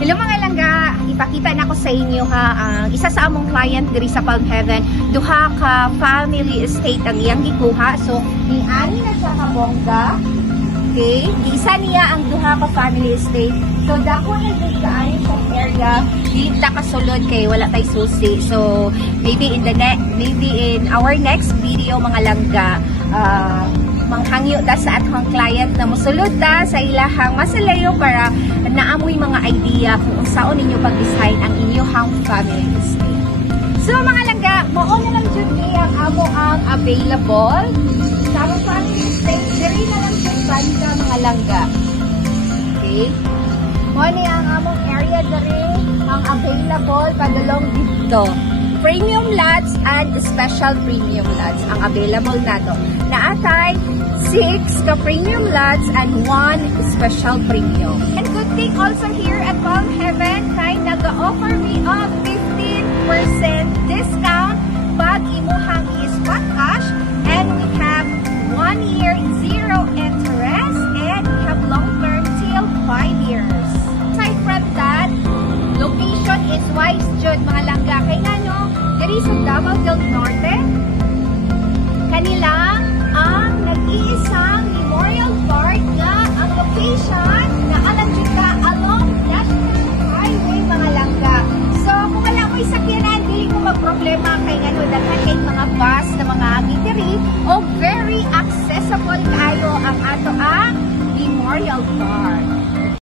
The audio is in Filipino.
Hello mga langga, ipakita na ko sa inyo ha, isa sa among client diri sa Palm Heaven, duha ka family estate ang iyang gikuha. So, ni ani na siya ka bongga. Okay, isa niya ang duha ka family estate. So, dako na dito sa ani sa area, dili ta kasulod kay wala tay susi. So, maybe in our next video mga langga, manghangyo ta sa atong client na mosulod ta sa ilahang masalayo para naamoy mga idea kung unsaon ninyo pag-design ang inyong family estate. So mga langga, mao na lang jud ni ang amo ang available sa family estate. Diri na lang jud banda mga langga. Okay? Mao ni ang among area diri ang available padulong dito. Premium lots and special premium lots ang available nato. Naatay 6 ka premium lots and 1 special premium. And good thing also here at Palm Heaven kay nag-offer me of 15% discount pag imuhang is-spot cash, and we have 1 year 0 interest and we have long-term till 5 years. Aside from that, location is wise jud mga langga kay ngano diri sa Davao del Norte